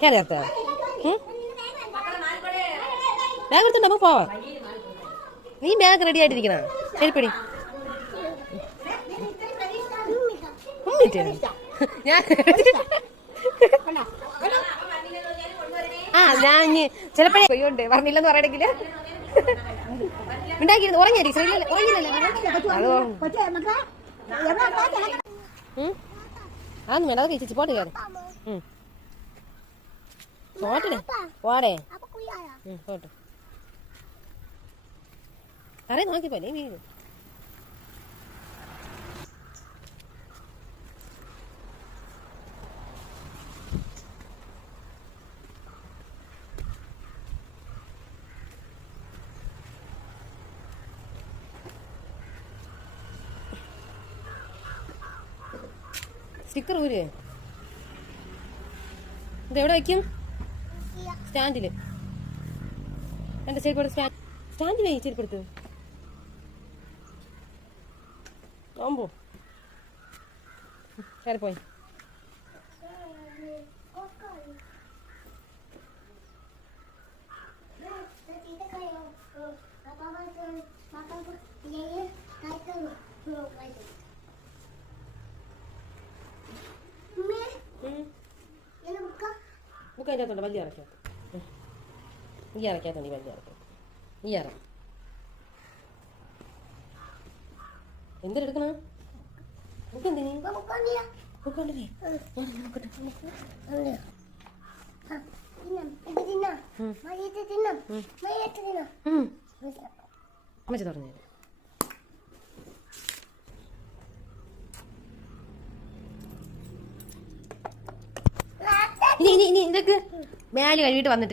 കയറി ചേർത്താ ബാഗ് എടുത്തിട്ട് നമുക്ക് പോവാം. നീ ബാഗ് റെഡി ആയിട്ടിരിക്കണ ശരിപ്പടി. ഞാൻ ഞാൻ ചിലപ്പോഴേ കൊയ്യോണ്ട് പറഞ്ഞില്ലെന്ന് പറയണെങ്കില് ഉണ്ടാക്കിയിരുന്നു. ഉറങ്ങിയായിരിക്കും അതൊന്നും വേണ്ട. അതൊക്കെ ചേച്ചി പോട്ട് കയറി പോട്ടേ പോടേ പോട്ടെ. അറിയ നോക്കിപ്പോലെ വീഴും. സ്റ്റിക്കർ ഊര് ഇതെവിടെ വയ്ക്കും? സ്റ്റാൻഡില്. എന്റെ ചെരുപ്പ് സ്റ്റാൻഡിൽ വേ ചെരുപ്പെടുത്ത്. ആമ്പോ കയറിപ്പോയി. ബുക്ക് അതിൻ്റെ അകത്തുണ്ട്. വലിയ ഇറക്കാത്ത ഈ ഇറക്കാത്തുണ്ട്. ഈ വലിയ ഇറക്കാം. ഈ ഇറ എന്തെടുക്കണ ബുക്ക് എന്തിനീ? ബുക്ക് ഉണ്ടല്ലേ? അമ്മച്ചി തുറന്നു തരാം. ഇനി ഇതൊക്കെ മേല് കഴുകിയിട്ട് വന്നിട്ട്